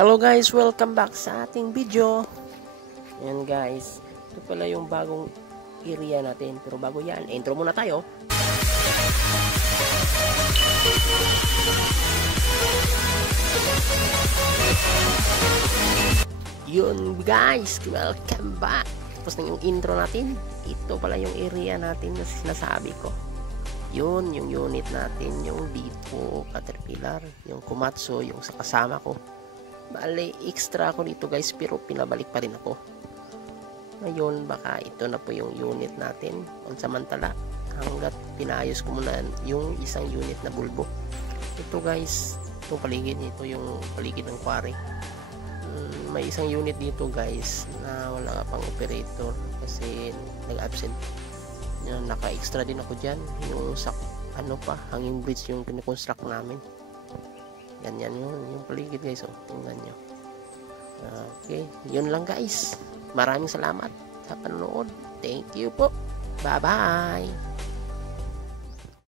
Hello guys, welcome back sa ating video. Ayan guys, ito pala yung bagong area natin. Pero bago yan, intro muna tayo. Yun guys, welcome back. Tapos na yung intro natin. Ito pala yung area natin na sinasabi ko. Yun, yung unit natin, yung dito, Caterpillar, yung Komatsu, yung sa kasama ko. Bale, extra ako dito guys, pero pinabalik pa rin ako. Ngayon, baka ito na po yung unit natin. Pansamantala, hanggat pinayos ko muna yung isang unit na bulbo. Ito guys, itong paligid, ito yung paligid ng quarry. May isang unit dito guys na wala pang operator kasi nag-absent. Naka-extra din ako dyan. Yung ano pa, hanging bridge yung kinikonstruct namin. Ganyan yung paligid guys, oh. Tingnan nyo. Okay, yun lang guys. Maraming salamat sa panonood. Thank you po. Bye bye.